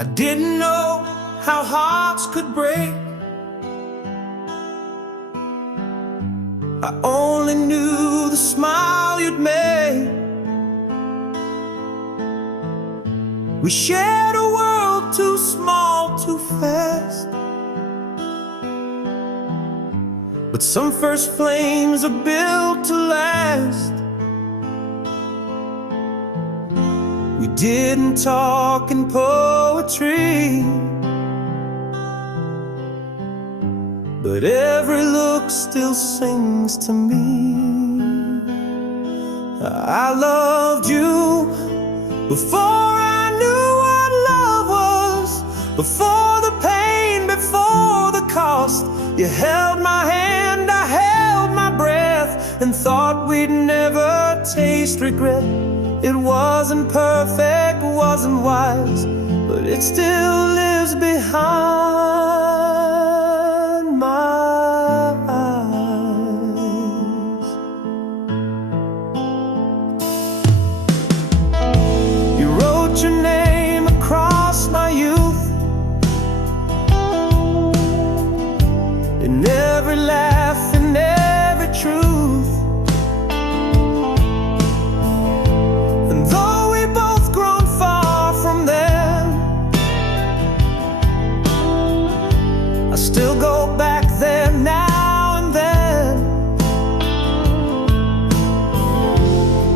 I didn't know how hearts could break. I only knew the smile you'd make. We shared a world too small, too fast. But some first flames are built to last. We didn't talk in poetry, but every look still sings to me. I loved you before I knew what love was, before the pain, before the cost. You held my hand, I held my breath, and thought we'd never taste regret. It wasn't perfect, wasn't wise, but it still lives behind my eyes. You wrote your name across my youth, in every laugh, in every truth. And though we both grown far from them, I still go back there now and then,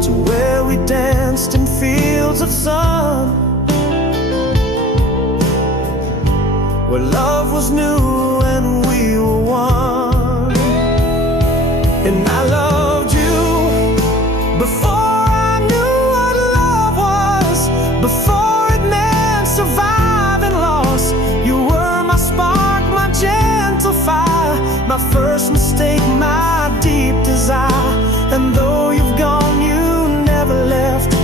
to where we danced in fields of sun, where love was new and we were one. And I loved you before I knew what love was, before it meant surviving loss. You were my spark, my gentle fire, my first mistake, my deep desire. And though you've gone, you never left.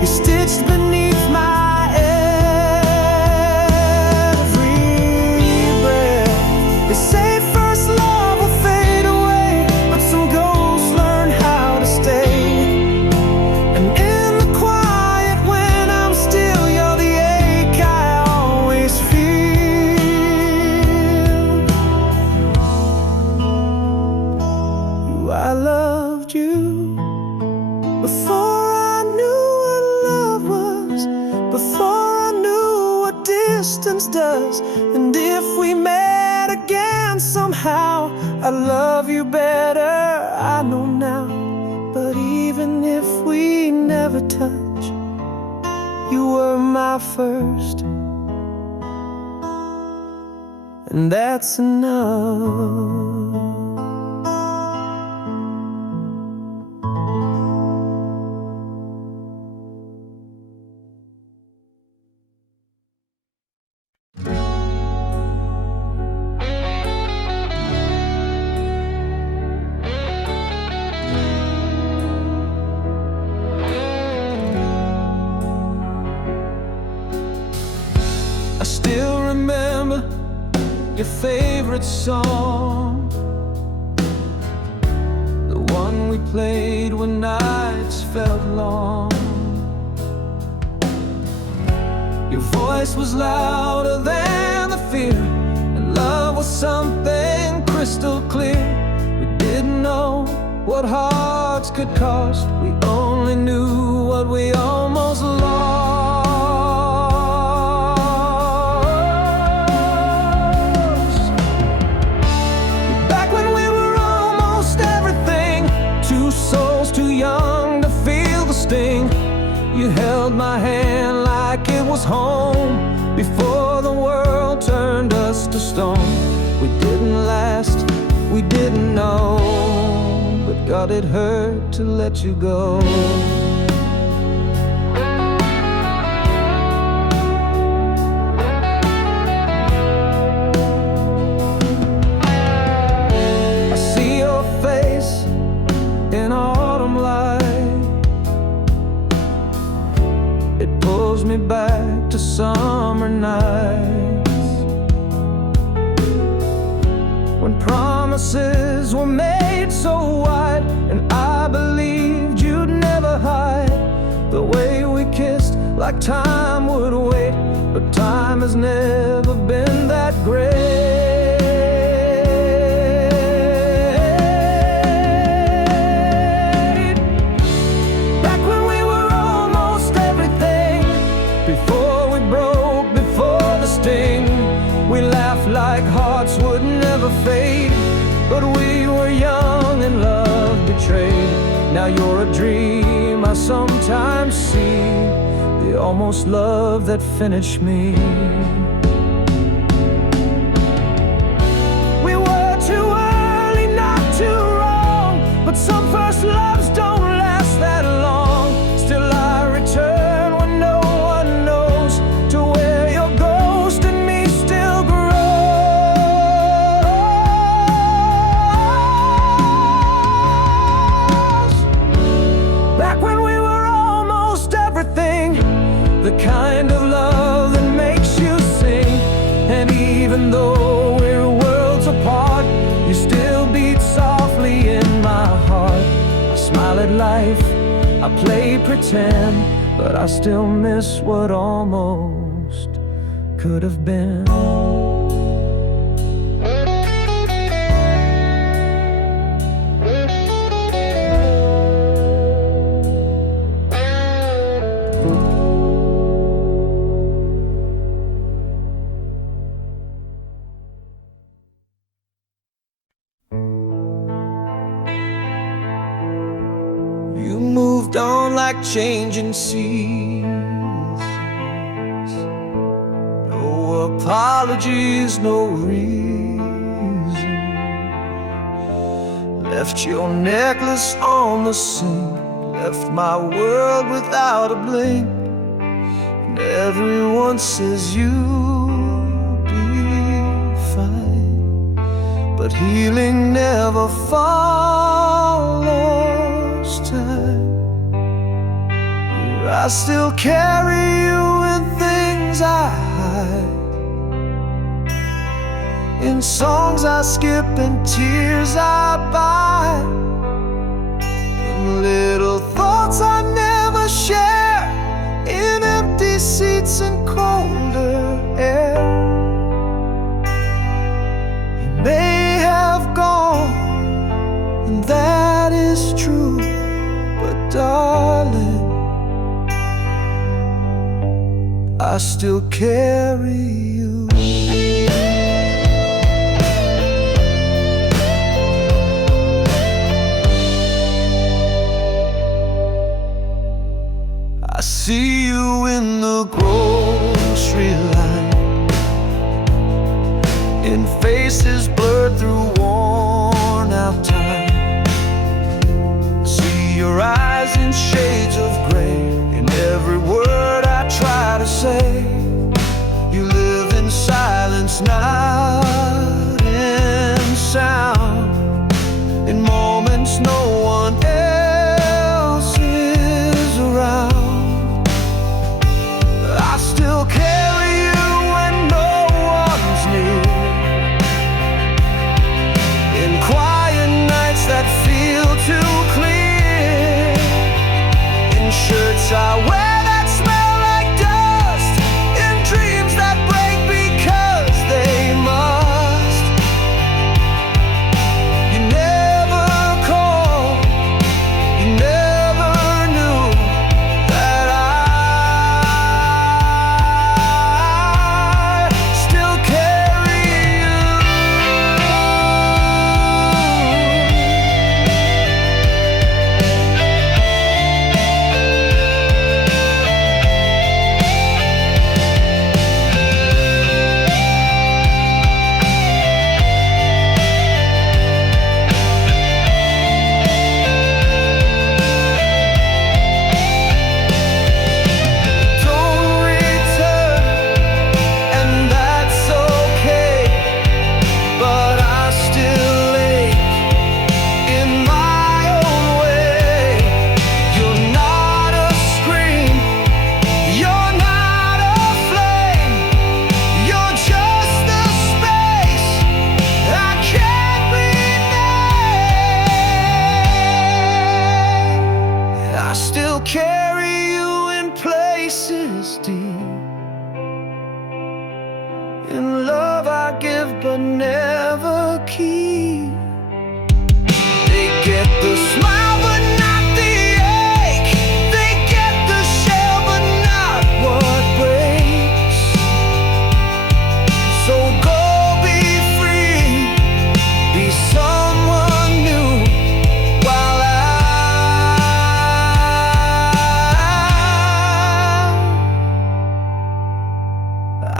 You stitched beneath my they say first love will fade away, but some ghosts learn how to stay. And in the quiet when I'm still, you're the ache I always feel. I loved you before I knew what love was, before I knew what distance does. And if we met again somehow, I love you better, I know now. But even if we never touch, you were my first, and that's enough. I still remember your favorite song, the one we played when nights felt long. Your voice was louder than the fear, and love was something crystal clear. We didn't know what hearts could cost, we only knew what we almost lost. You held my hand like it was home, before the world turned us to stone. We didn't last, we didn't know, but God, it hurt to let you go. I see your face in autumn light. It pulls me back to summer nights, when promises were made so wide, and I believed you'd never hide. The way we kissed like time would wait, but time has never been that great. Back when we were almost everything, before we broke, before the sting, we laughed like hearts would never fade, but we were young and love betrayed. Now you're a dream I sometimes see, the almost love that finished me. We were too early, not too wrong, but some first loves don't last that long. Still I return when no one knows, to where your ghost and me still grows. Back when we were almost everything, the kind of love that makes you sing. And even though we're worlds apart, you still beat softly in my heart. I smile at life, I play pretend, but I still miss what almost could have been. You moved on like changing seasons. No apologies, no reason. Left your necklace on the sink, left my world without a blink. And everyone says you'll be fine, but healing never follows time. I still carry you in things I hide, in songs I skip and tears I buy, in little thoughts I never share, in empty seats and colder air. You may have gone, and that is true, but darling, I still carry you. I see you in the grocery line, in faces blurred through worn out time. See your eyes in shades of gray, in every word I try to say. You live in silence, not in sound, in moments no one else is around. I still carry you when no one's near, in quiet nights that feel too clear, in shirts I wear that smell like dust, in dreams that break because they must.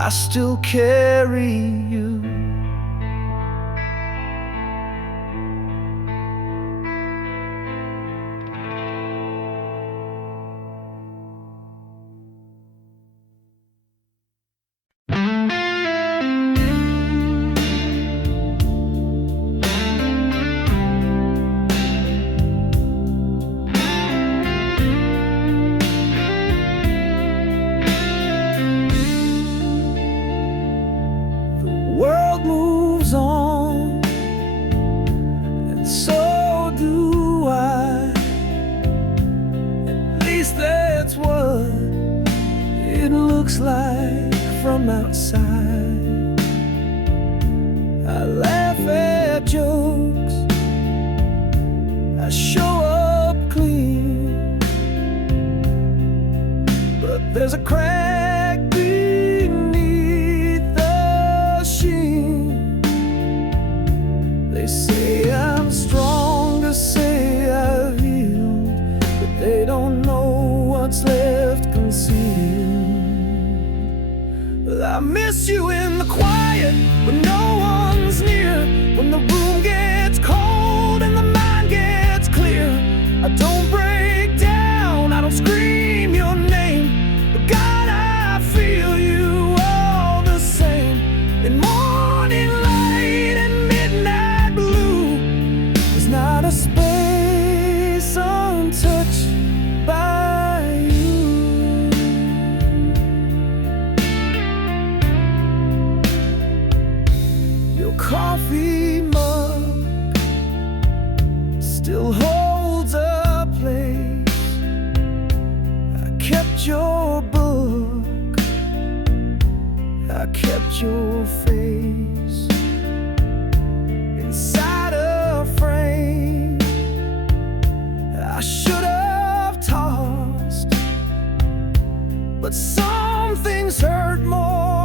I still carry you. Like from outside, I laugh at jokes, I show up clean, but there's a crack beneath the sheen. They say I'm strong, to say I've healed, but they don't know what's left concealed. I miss you in the quiet, when no one's near, when the room gets cold and the mind gets clear. I don't break down, I don't scream your name, but God, I feel you all the same. In morning light and midnight blue, there's not a space untouched by coffee mug still holds a place. I kept your book, I kept your face inside a frame I should have tossed, but some things hurt more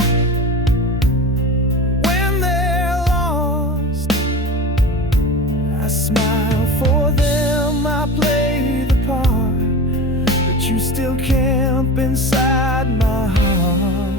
I smile for them, I play the part, but you still camp inside my heart.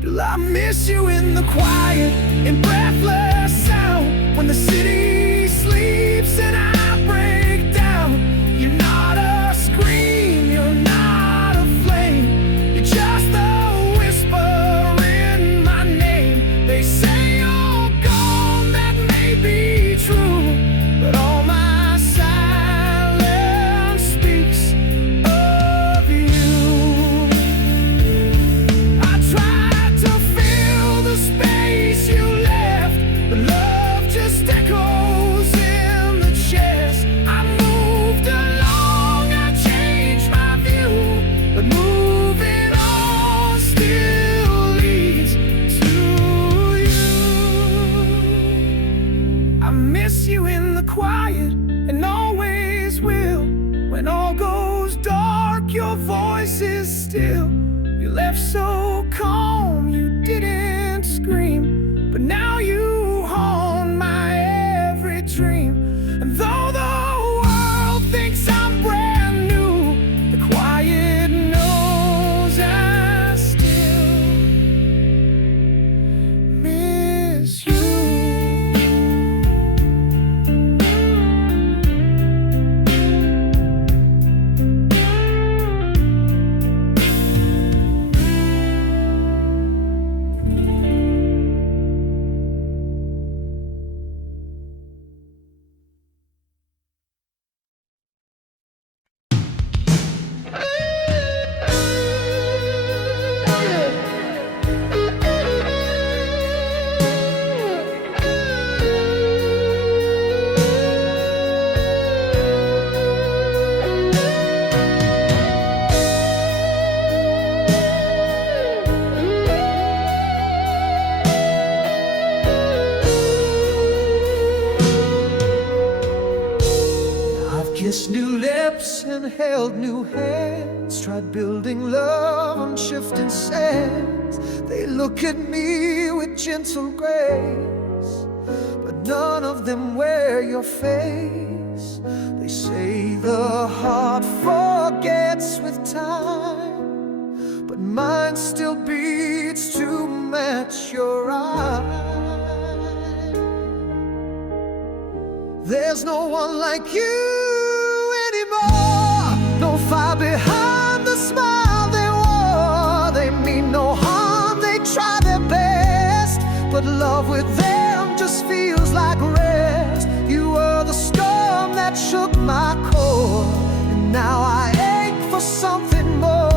Do I miss you in the quiet, in breathless sound, when the city sleeps and I break down? You're not a scream, you're not a flame, you're just a whisper in my name. They say you're gone, that may be true, but all my silence speaks of you. I tried to fill the space you left, but love just echoes in the chest. I moved along, I changed my view, but moving on still leads to you. I miss you in the quiet, and always will. When all goes dark, your voice is still. You left so calm, you didn't scream, but now you haunt my every dream. And though the world thinks I'm brand new, the quiet knows I still miss you. Kissed new lips and held new hands, tried building love on shifting sands. They look at me with gentle grace, but none of them wear your face. They say the heart forgets with time, but mine still beats catch your eye. There's no one like you anymore. No fire behind the smile they wore. They mean no harm, they try their best, but love with them just feels like rest. You were the storm that shook my core, and now I ache for something more.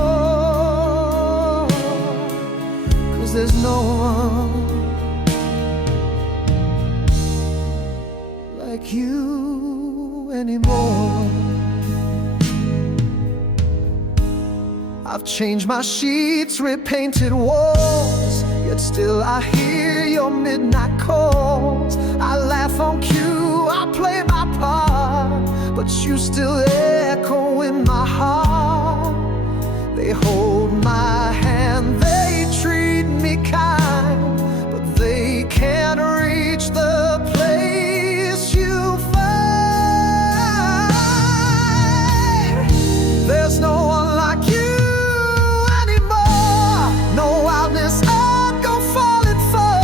'Cause there's no one like you anymore. I've changed my sheets, repainted walls, yet still I hear your midnight calls. I laugh on cue, I play my part, but you still echo in my heart. They hold my hand, they treat me kind, but they can't reach the place you find. There's no one like you anymore. No wildness I'd go falling for.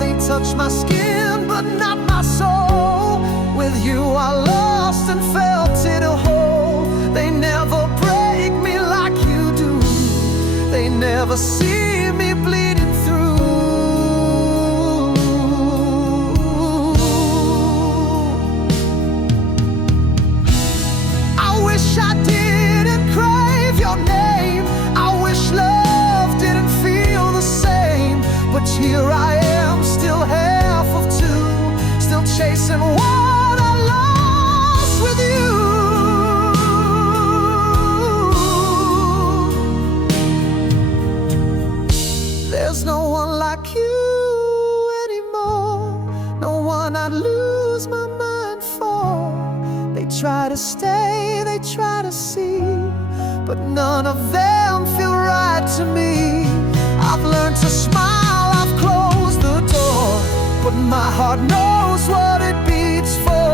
They touch my skin, but not my soul. With you I lost and felt it a whole. They never break me like you do. They never see me bleeding through. I wish I didn't crave your name. I wish love didn't feel the same. But here I am, still half of two, still chasing what I lost with you. There's no one like you anymore. No one I'd lose my mind for. They try to stay, they try to see, but none of them feel right to me. I've learned to smile, I've closed the door, but my heart knows what it beats for.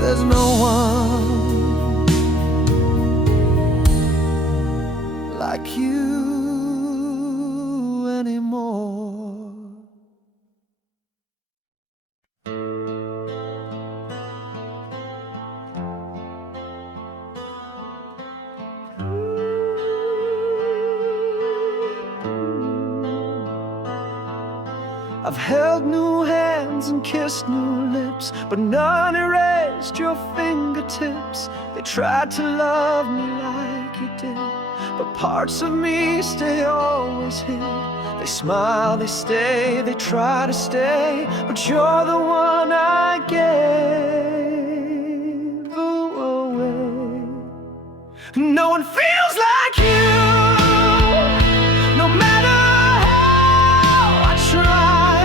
There's no one like you anymore. I've held new hands and kissed new lips, but none erased your fingertips. They tried to love me like you did, but parts of me stay always hid. They smile, they stay, they try to stay, but you're the one I gave away. No one feels like you, no matter how I try.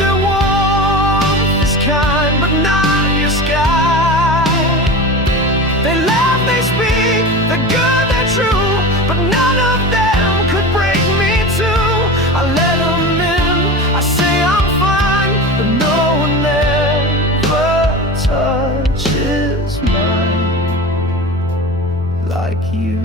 Their warmth is kind, but not your sky. They laugh, they speak, they're good, they're true, but none of them could break me too. I let them in, I say I'm fine, but no one ever touches mine like you.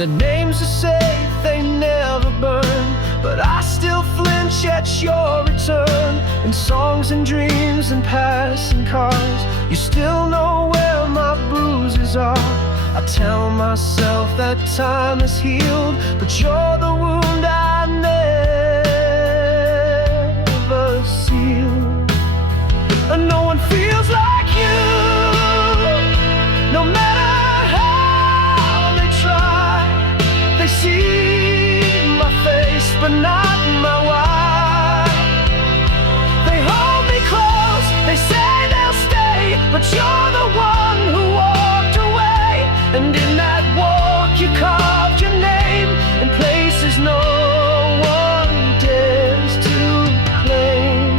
The names are safe, they never burn, but I still flinch at your return. In songs and dreams and passing cars, you still know where my bruises are. I tell myself that time has healed, but you're the wound I never sealed. And no one feels like you, no matter how they try. They see my face, but not my why. They hold me close, they say they'll stay, but you're the one who walked away. And in that walk you carved your name in places no one dares to claim.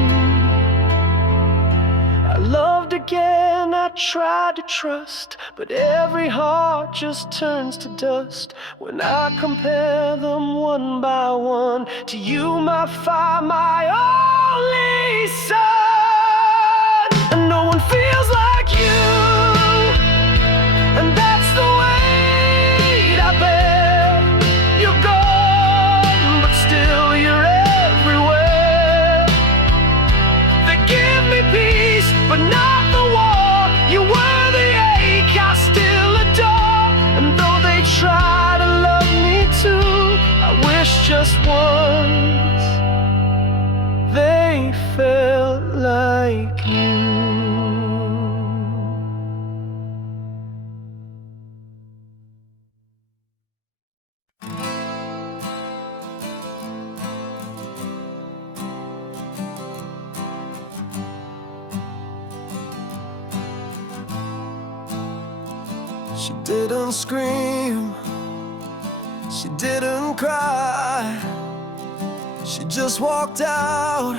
I loved again, I tried to trust, but every heart just turns to dust when I compare them one by one to you, my fire, my only son. And no one feels like you, like you. She didn't scream, she didn't cry, she just walked out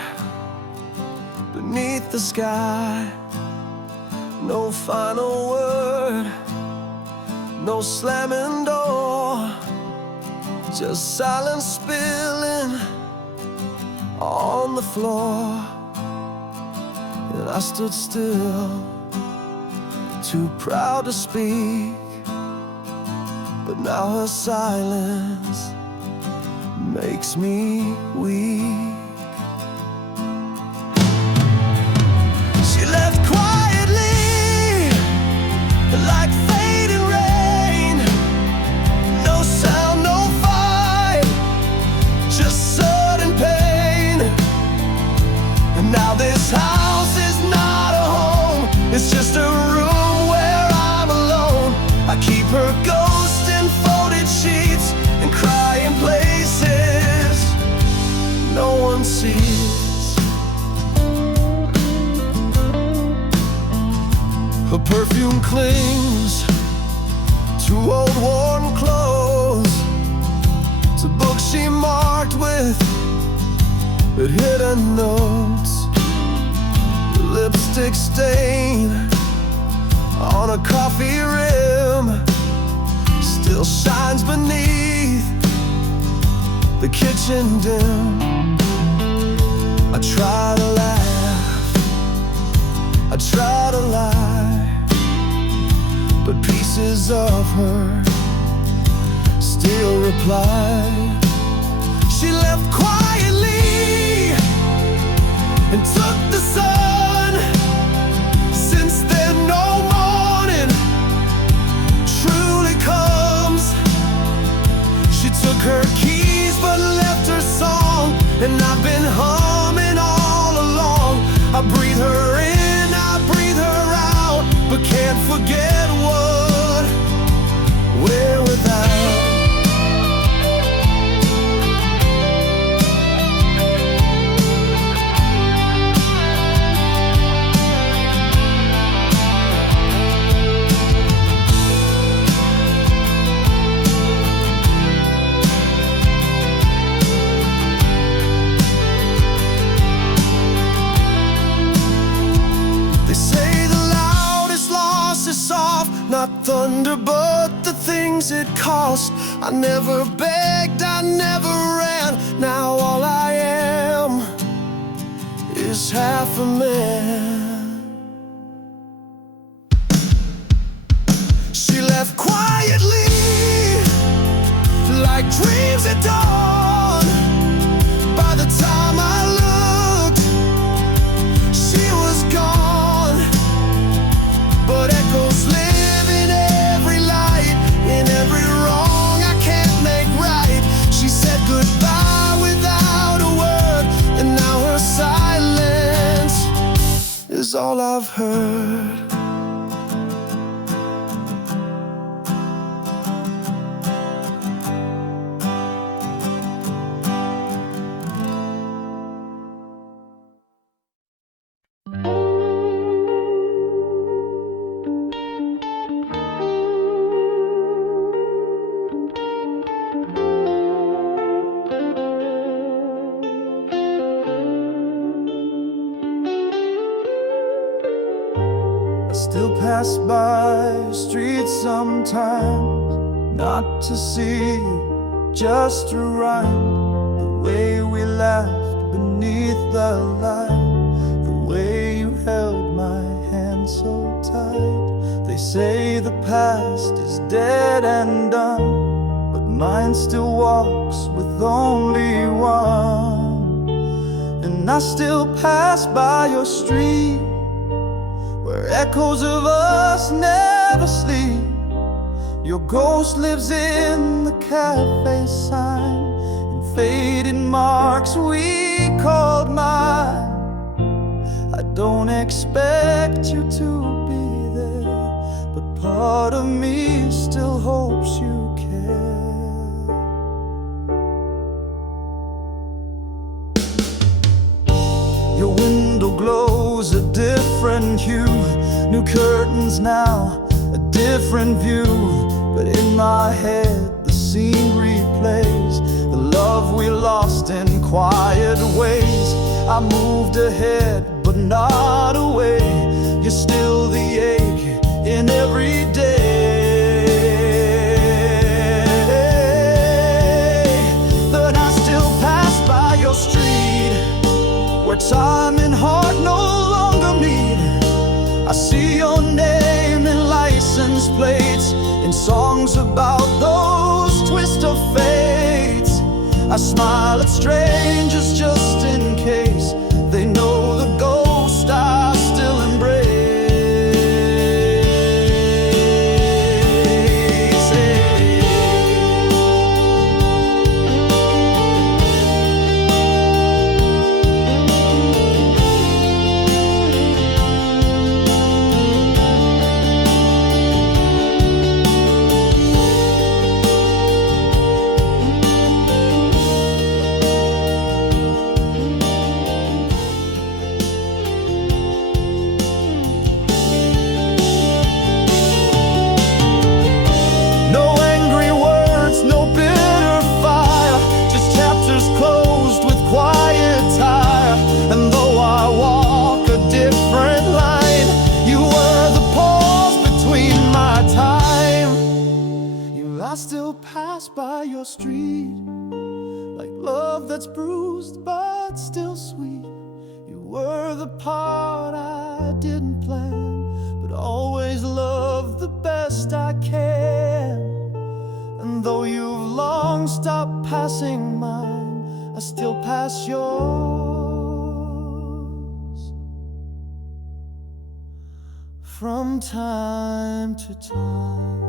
beneath the sky. No final word, no slamming door, just silence spilling on the floor. And I stood still, too proud to speak, but now her silence makes me weak. She left quietly, like fading rain. No sound, no fight, just sudden pain. And now this house is not a home, it's just a room where I'm alone. I keep her ghost in folded sheets and crying places no one sees. Her perfume clings to old worn clothes, to books she marked with hidden notes. The lipstick stain on a coffee rim still shines beneath the kitchen dim. I try to laugh, I try to lie, but pieces of her still reply. She left quietly and took the sun. Since then no morning truly comes. She took her keys but left her song, and I've been humming all along. I breathe her in, I breathe her out, but can't forget what we're without. Not thunder, but the things it cost. I never begged, I never ran. Now all I am is half a man. She left quietly, like dreams at dawn. By the time I looked, she was gone. But echoes live in every light, in every wrong I can't make right. She said goodbye without a word, and now her silence is all I've heard. Still pass by your street sometimes, not to see you, just to rhyme the way we laughed beneath the light, the way you held my hand so tight. They say the past is dead and done, but mine still walks with only one. And I still pass by your street, where echoes of us never sleep. Your ghost lives in the cafe sign, in faded marks we called mine. I don't expect you to be there, but part of me still hopes you care. Your window glows a different hue, new curtains now, a different view. But in my head the scene replays the love we lost in quiet ways. I moved ahead but not away. You're still the ache in every day. But I still pass by your street, where time and heart no longer meet. I see your name in license plates, in songs about those twist of fates. I smile at strangers just in case they know the ghost I still embrace. I still pass by your street, like love that's bruised but still sweet. You were the part I didn't plan, but always loved the best I can. And though you've long stopped passing mine, I still pass yours from time to time.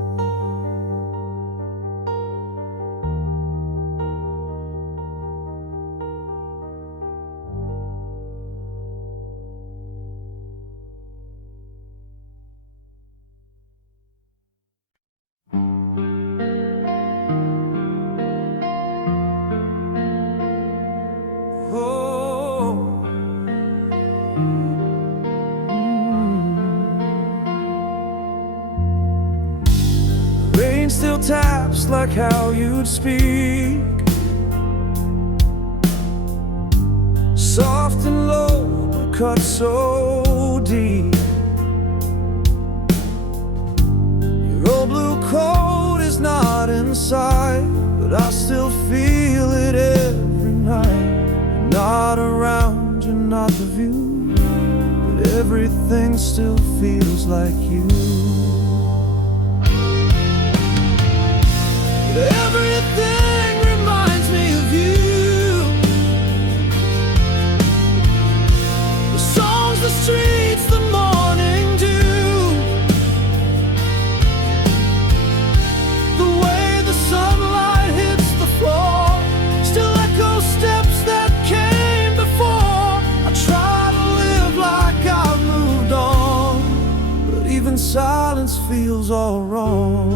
Still taps like how you'd speak, soft and low but cut so deep. Your old blue coat is not inside, but I still feel it every night. You're not around, you're not the view, but everything still feels like you. Everything reminds me of you. The songs, the streets, the morning dew, the way the sunlight hits the floor still echo steps that came before. I try to live like I've moved on, but even silence feels all wrong.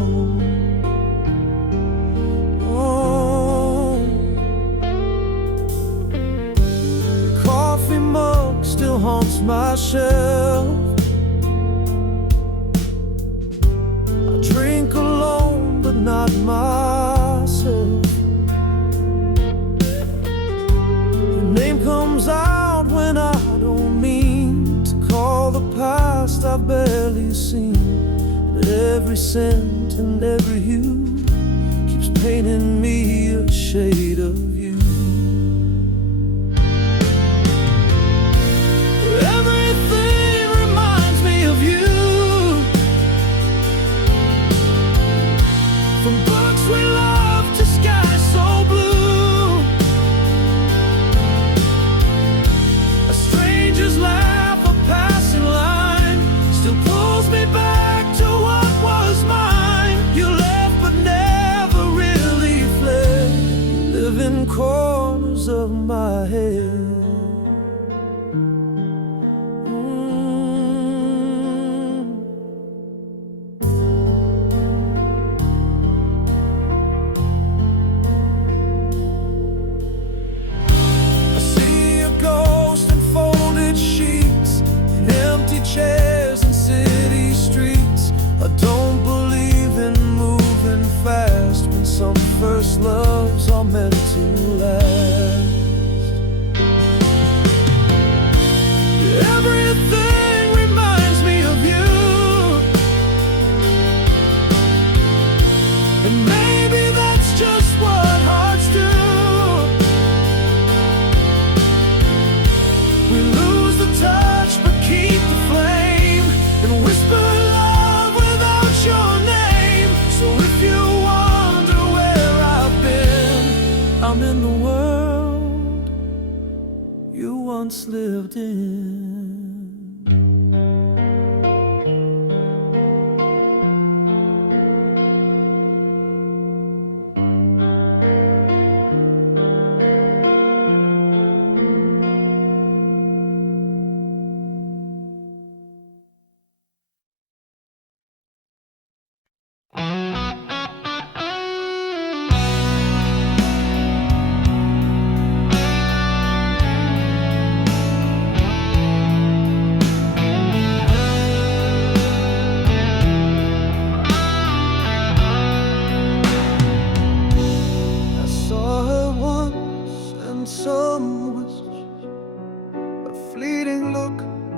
Still haunts my shelf. I drink alone but not myself. Your name comes out when I don't mean to call the past I've barely seen. And every scent and every hue keeps painting me a shade of you. Corners of my head. lived in.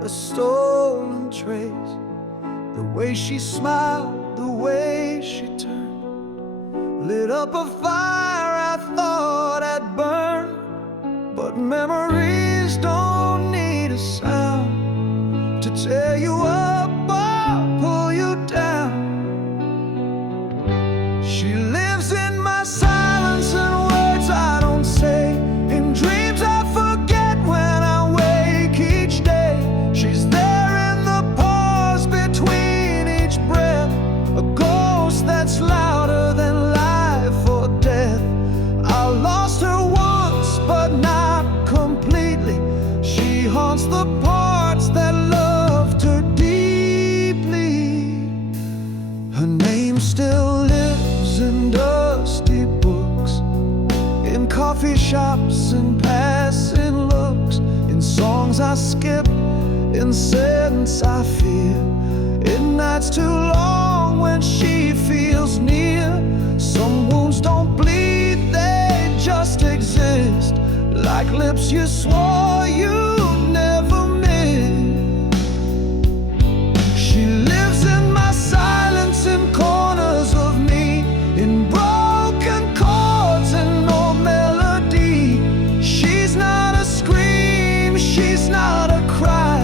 A stolen trace, the way she smiled, the way she turned, lit up a fire I thought I'd burn. But memories don't need a sound to tear you up or pull you down. She lives in my silence and words I don't say, in dreams I forget when I wake each day. She's there in the pause between each breath, a ghost that's louder than life or death. I lost her once, but not completely. She haunts the parts that loved her deeply. Her name still lives in dusty books, in coffee shops and passing looks, in songs I skip, in scents I fear, in nights too long when she feels near. Some wounds don't bleed, they just exist, like lips you swore you'd never miss. She lives in my silence, in corners of me, in broken chords and no melody. She's not a scream, she's not a cry,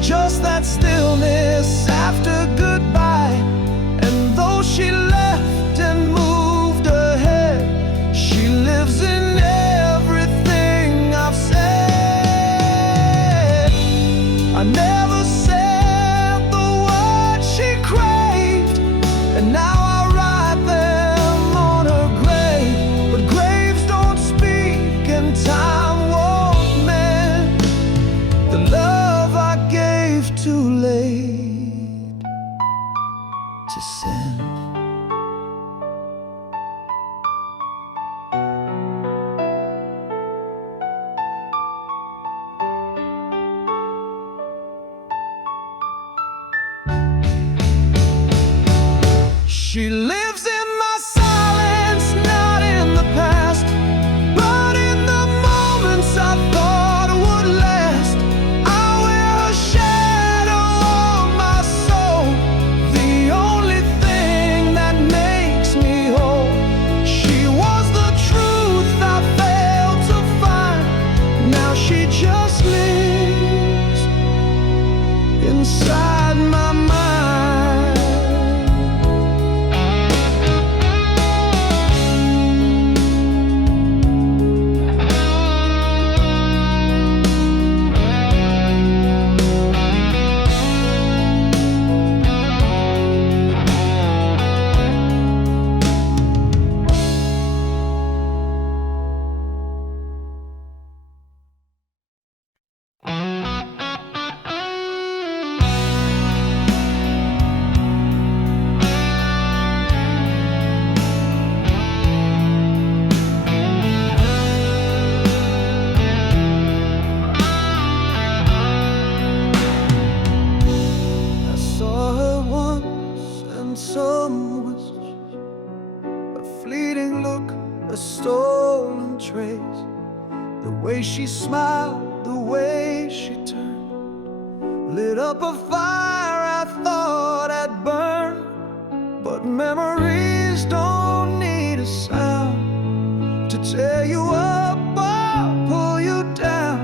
just that stillness after goodbye. And though she left and moved ahead, she lives in everything I've said. I never said the words she craved, and now I write them on her grave. But graves don't speak and time won't mend the love I gave too late to send. She lives in my silence, not in the past, but in the moments I thought would last. I wear her shadow on my soul, the only thing that makes me whole. She was the truth I failed to find, now she just lives inside my mind. A stolen trace, the way she smiled, the way she turned, lit up a fire I thought I'd burn. But memories don't need a sound to tear you up or pull you down.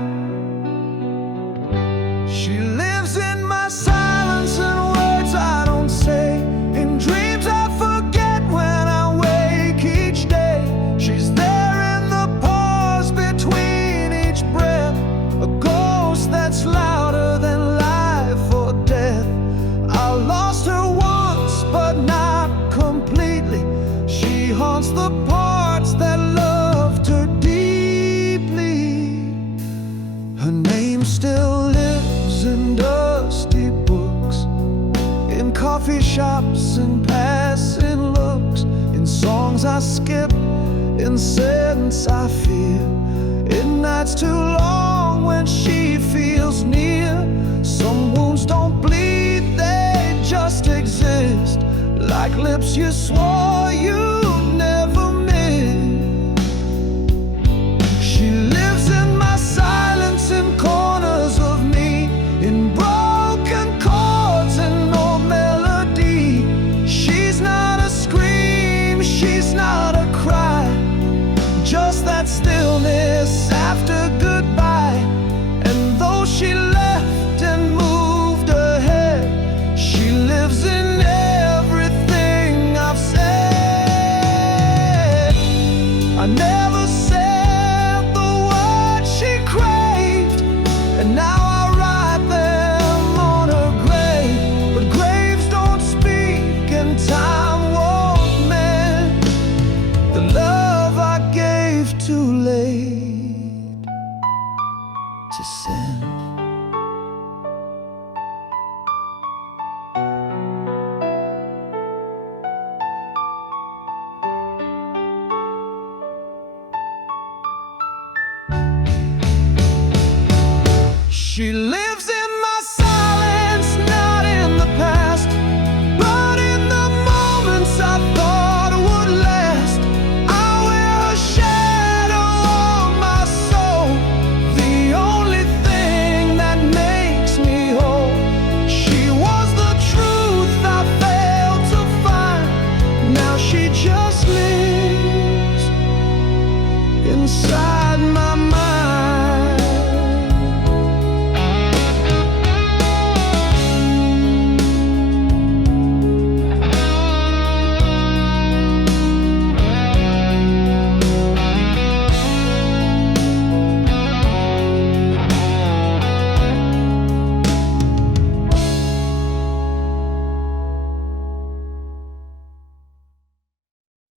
She lives in my silence and words I don't say, in dreams I forget when I wake each day. She's there in the pause between each breath, a ghost coffee shops and passing looks, in songs I skip, in sentence I fear, in nights too long when she feels near. Some wounds don't bleed, they just exist, like lips you swore